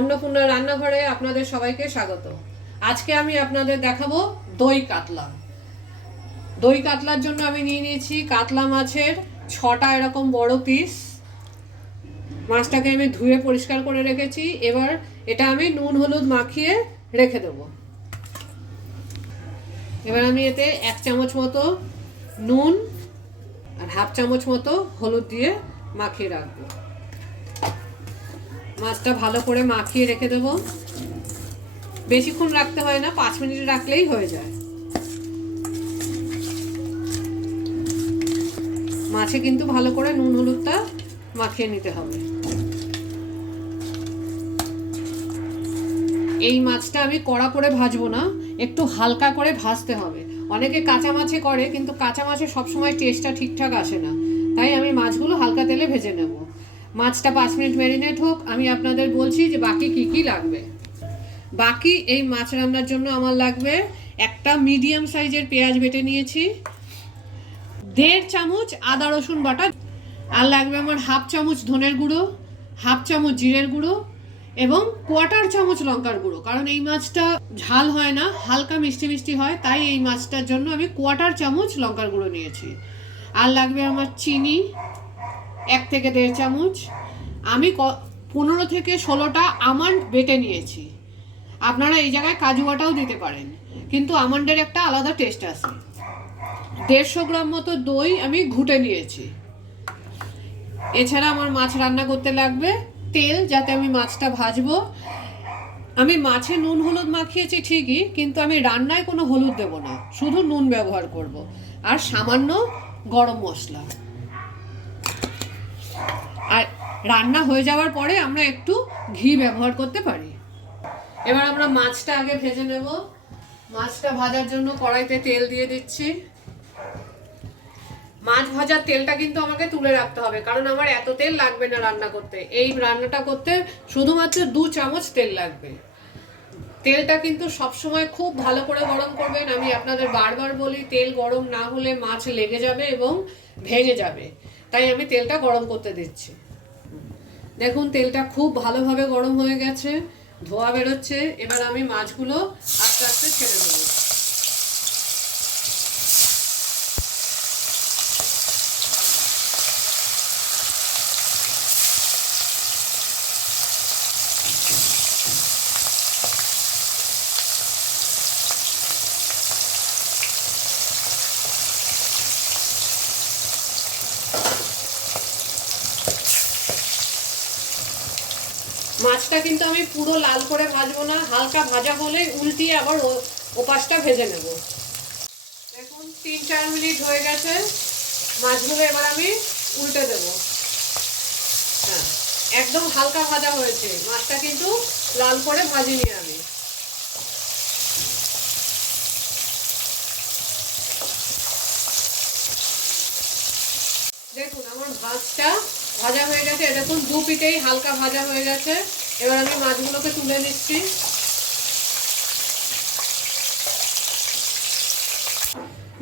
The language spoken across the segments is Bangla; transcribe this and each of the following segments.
अन्नपूर्णा रान्नाघरे आपनादेर सबाइके स्वागत। आजके आमी आपनादेर देखाबो दई कातला। दई कातलार जोन्नो आमी निये नियेछि कातला माछेर 6टा एरकम बड़ पिस। माछटाके आमी धुए परिष्कार करे रेखेछि। एबार एटा आमी नुन हलुद माखिए रेखे देब। एबार आमी एते 1 चामच मतो नुन और हाफ चामच मतो हलुद दिए माखिए राखबो। মাছটা ভালো করে মাখিয়ে রেখে দেব। বেশিক্ষণ রাখতে হয় না, 5 মিনিট রাখলেই হয়ে যায়। মাছে কিন্তু ভালো করে নুন হলুদটা মাখিয়ে নিতে হবে। এই মাছটা আমি কড়া করে ভাজবো না, একটু হালকা করে ভাজতে হবে। অনেকে কাঁচা মাছে করে, কিন্তু কাঁচা মাছে সবসময় টেস্টটা ঠিকঠাক আসে না, তাই আমি মাছগুলো হালকা তেলে ভেজে নেব। মাছটা 5 মিনিট ম্যারিনেট হোক, আমি আপনাদের বলছি যে বাকি কি কি লাগবে। বাকি এই মাছ রান্নার জন্য আমার লাগবে একটা মিডিয়াম সাইজের পেঁয়াজ বেটে নিয়েছি, 1.5 চামচ আদা রসুন বাটা, আর লাগবে আমার হাফ চামচ ধনের গুঁড়ো, হাফ চামচ জিরের গুঁড়ো এবং 1/4 চামচ লঙ্কার গুঁড়ো। কারণ এই মাছটা ঝাল হয় না, হালকা মিষ্টি মিষ্টি হয়, তাই এই মাছটার জন্য আমি 1/4 চামচ লঙ্কার গুঁড়ো নিয়েছি। আর লাগবে আমার চিনি 1 থেকে 1.5 চামচ। আমি 15 থেকে 16টা আমন্ড বেটে নিয়েছি। আপনারা এই জায়গায় কাজু বাটাও দিতে পারেন, কিন্তু আমন্ডের একটা আলাদা টেস্ট আছে। 150 গ্রাম মতো দই আমি ঘুটে নিয়েছি। এছাড়া আমার মাছ রান্না করতে লাগবে তেল, যাতে আমি মাছটা ভাজবো। আমি মাছে নুন হলুদ মাখিয়েছি ঠিকই, কিন্তু আমি রান্নায় কোনো হলুদ দেব না, শুধু নুন ব্যবহার করব আর সামান্য গরম মশলা। আর রান্না হয়ে যাওয়ার পরে আমরা একটু ঘি ব্যবহার করতে পারি। এবার আমরা মাছটা আগে ভেজে নেব। মাছটা ভাজার জন্য কড়াইতে তেল দিয়ে দিচ্ছি। মাছ ভাজার তেলটা কিন্তু আমাকে তুলে রাখতে হবে, কারণ আমার এত তেল লাগবে না রান্না করতে। এই রান্নাটা করতে শুধুমাত্র 2 চামচ তেল লাগবে। তেলটা কিন্তু সবসময় খুব ভালো করে গরম করবেন। আমি আপনাদের বারবার বলি, তেল গরম না হলে মাছ লেগে যাবে এবং ভেঙে যাবে, তাই আমি তেলটা গরম করতে দিচ্ছি। দেখুন তেলটা খুব ভালোভাবে গরম হয়ে গেছে, ধোয়া বেরোচ্ছে। এবার আমি মাছগুলো আস্তে আস্তে ছেড়ে দেবো। মাছটা কিন্তু আমি পুরো লাল করে ভাজবো না, হালকা ভাজা হলে উল্টিয়ে আবার ওপাশটা ভেজে নেব। দেখুন 3-4 মিনিট হয়ে গেছে মাছগুলো। এবার আমি উল্টে দেব। হ্যাঁ, একদম হালকা ভাজা হয়েছে, মাছটা কিন্তু লাল করে ভাজিনি আমি। দেখুন আমার মাছটা ভাজা হয়ে গেছে। দেখুন 2 পিঠেই হালকা ভাজা হয়ে গেছে। এবার আমি মাছগুলোকে তুলে নিচ্ছি।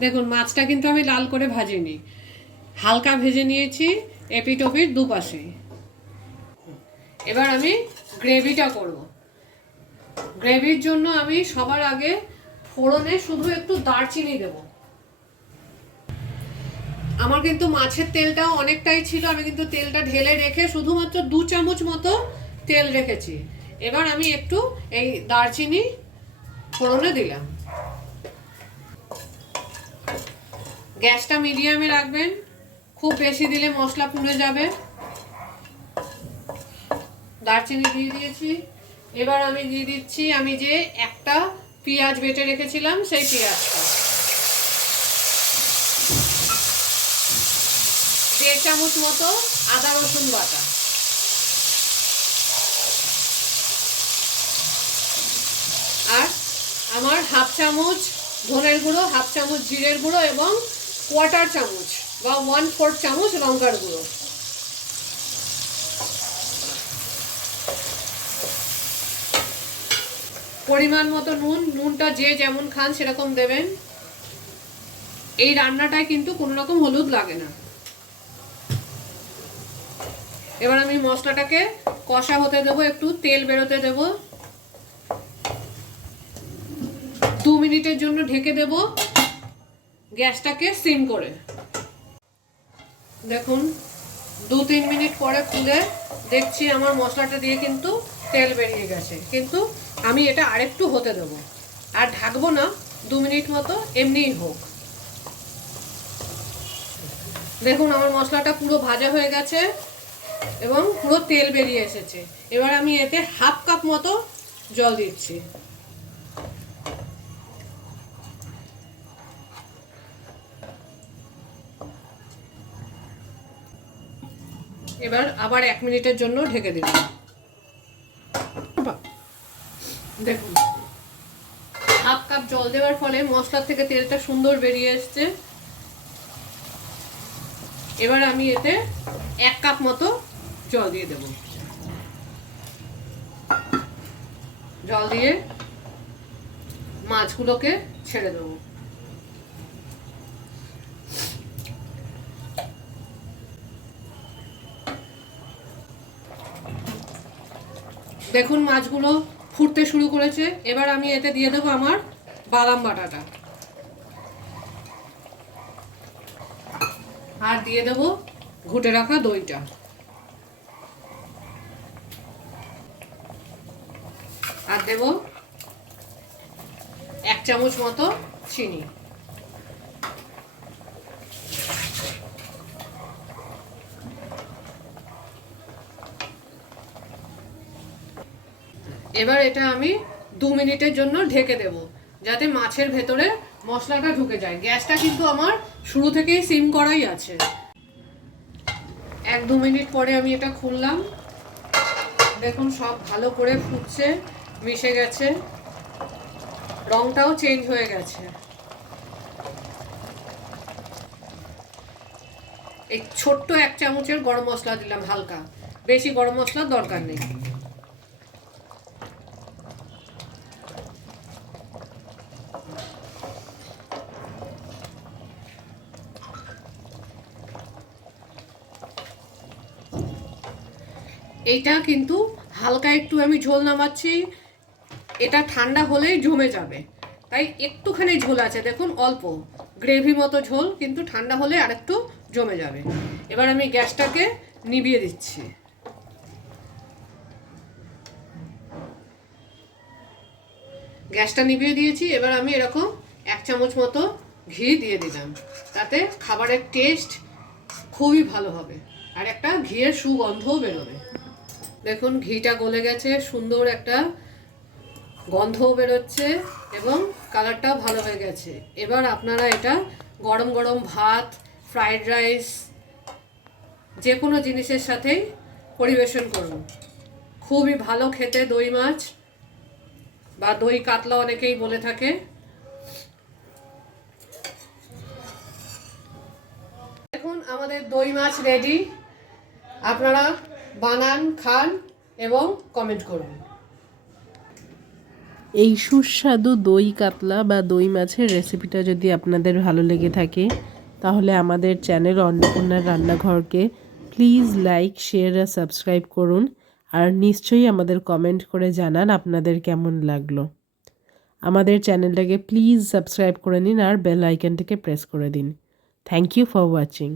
দেখুন মাছটা কিন্তু আমি লাল করে ভাজিনি, হালকা ভেজে নিয়েছি এপিঠ ওপিঠ দুপাশে। এবার আমি গ্রেভিটা করব। গ্রেভির জন্য আমি সবার আগে ফোড়নে শুধু একটু দারচিনি দেব। আমার কিন্তু মাছের তেলটাও অনেকটাই ছিল, আমি কিন্তু তেলটা ঢেলে রেখে শুধুমাত্র 2 চামচ মতো তেল রেখেছি। এবার আমি একটু এই দারচিনি ফোড়নে দিলাম। গ্যাসটা মিডিয়ামে রাখবেন, খুব বেশি দিলে মশলা পুড়ে যাবে। দারচিনি দিয়ে দিয়েছি। এবার আমি দিয়ে দিচ্ছি আমি যে একটা পেঁয়াজ বেটে রেখেছিলাম সেই পেঁয়াজটা, 1.5 চামচ মতো আদা রসুন বাটা, আর আমার হাফ চামচ ধনের গুঁড়ো, হাফ চামচ জিরের গুঁড়ো এবং 1/4 চামচ বা 1/4 চামচ লঙ্কার গুঁড়ো। পরিমাণ মতো নুন, নুনটা যে যেমন খান সেরকম দেবেন। এই রান্নাটায় কিন্তু কোনো রকম হলুদ লাগে না। এবার আমি মশলাটাকে কষা হতে দেবো, একটু তেল বেরোতে দেবো। 2 মিনিটের জন্য ঢেকে দেব, গ্যাসটাকে সিম করে। দেখুন 2-3 মিনিট পরে খুলে দেখছি আমার মশলাটা দিয়ে কিন্তু তেল বেরিয়ে গেছে, কিন্তু আমি এটা আরেকটু হতে দেবো, আর ঢাকবো না, 2 মিনিট মতো এমনিই হোক। দেখুন আমার মশলাটা পুরো ভাজা হয়ে গেছে এবং পুরো তেল বেরিয়ে এসেছে। এবার আমি এতে 1/2 কাপ মতো জল দিচ্ছি। এবার আবার 1 মিনিটের জন্য ঢেকে দিলাম। দেখুন 1/2 কাপ জল দেওয়ার ফলে মশলার থেকে তেলটা সুন্দর বেরিয়ে এসছে। এবার আমি এতে 1 কাপ মতো জল দিয়ে দেব। জল দিয়ে মাছগুলোকে ছেড়ে দেবো। দেখুন মাছগুলো ফুটতে শুরু করেছে। এবার আমি এতে দিয়ে দেবো আমার বাদাম বাটাটা, আর দিয়ে দেবো ঘুটে রাখা দইটা, আর দেব 1 চামচ মতো চিনি। এবার এটা আমি 2 মিনিটের জন্য ঢেকে দেব, যাতে মাছের ভেতরে মশলাটা ঢুকে যায়। গ্যাসটা কিন্তু আমার শুরু থেকেই সিম করাই আছে। 1-2 মিনিট পরে আমি এটা খুললাম। দেখুন সব ভালো করে ফুটছে, মিশে গেছে, রংটাও চেঞ্জ হয়ে গেছে। এই ছোট্ট 1 চামচের গরম মশলা দিলাম, হালকা, বেশি গরম মশলার দরকার নেই। এইটা কিন্তু হালকা একটু আমি ঝোল নামাচ্ছি, এটা ঠান্ডা হলেই জমে যাবে, তাই একটুখানি ঝোল আছে। দেখুন অল্প গ্রেভি মতো ঝোল, কিন্তু ঠান্ডা হলে আরেকটু জমে যাবে। এবার আমি গ্যাসটাকে নিভিয়ে দিচ্ছি। গ্যাসটা নিভিয়ে দিয়েছি। এবার আমি এরকম 1 চামচ মতো ঘি দিয়ে দিলাম, তাতে খাবারের টেস্ট খুবই ভালো হবে, আর একটা ঘিয়ের সুগন্ধও বেরোবে। দেখুন ঘিটা গলে গেছে, সুন্দর একটা গন্ধও বেরোচ্ছে এবং কালারটাও ভালো হয়ে গেছে। এবার আপনারা এটা গরম গরম ভাত, ফ্রাইড রাইস, যে কোনো জিনিসের সাথেই পরিবেশন করুন। খুবই ভালো খেতে দই মাছ, বা দই কাতলা অনেকেই বলে থাকে। দেখুন আমাদের দই মাছ রেডি। আপনারা বানান, খান এবং কমেন্ট করুন। এই সুস্বাদু দই কাতলা বা দই মাছের রেসিপিটা যদি আপনাদের ভালো লেগে থাকে, তাহলে আমাদের চ্যানেল অন্নপূর্ণার রান্নাঘরকে প্লিজ লাইক, শেয়ার আর সাবস্ক্রাইব করুন। আর নিশ্চয়ই আমাদের কমেন্ট করে জানান আপনাদের কেমন লাগলো। আমাদের চ্যানেলটাকে প্লিজ সাবস্ক্রাইব করে নিন আর বেল আইকনটাকে প্রেস করে দিন। Thank you for watching.